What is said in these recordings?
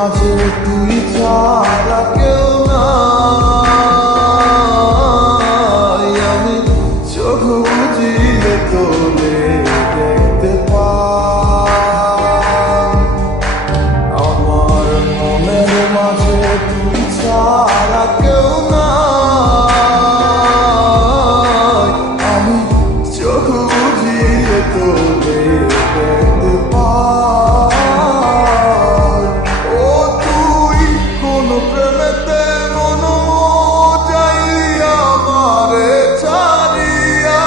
মাঝে তুই ছাড়া কেউ নাই। আমি চোখ বুঝিয়ে তোরে দেখতে পাই। আমার মনের মাঝে তুই ছাড়া কেউ নাই। আমি চোখ বুঝিয়ে তোরে দেখতে পাই। ও তুই কোন প্রেমেতে মন যাইয়া আমারে ছাড়িয়া,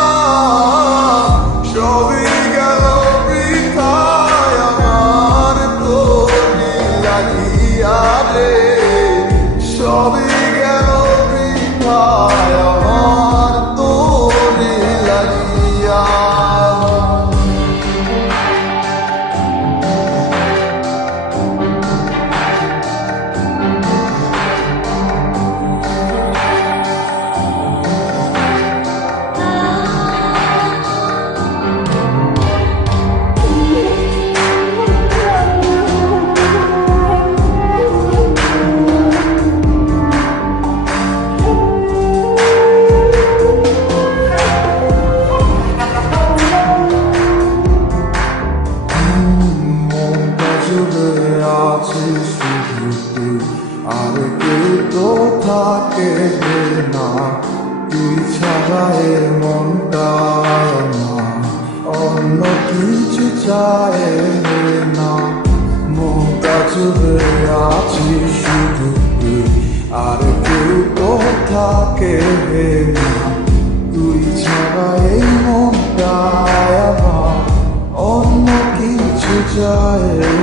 সবই গেল বৃথায় আমার তোরে লাগিয়া রে। সবই গেল বৃথায় আমার তোরে লাগিয়া। আছিস শুধু তুই, আর কেউ তো থাকে না। তুই ছাড়া এ মনটা না অন্য কিছু চায় না। মনটা জুড়ে আছিস শুধু তুই, আর কেউ তো থাকে না। তুই ছাড়া এই মনটা আমার অন্য কিছু চায়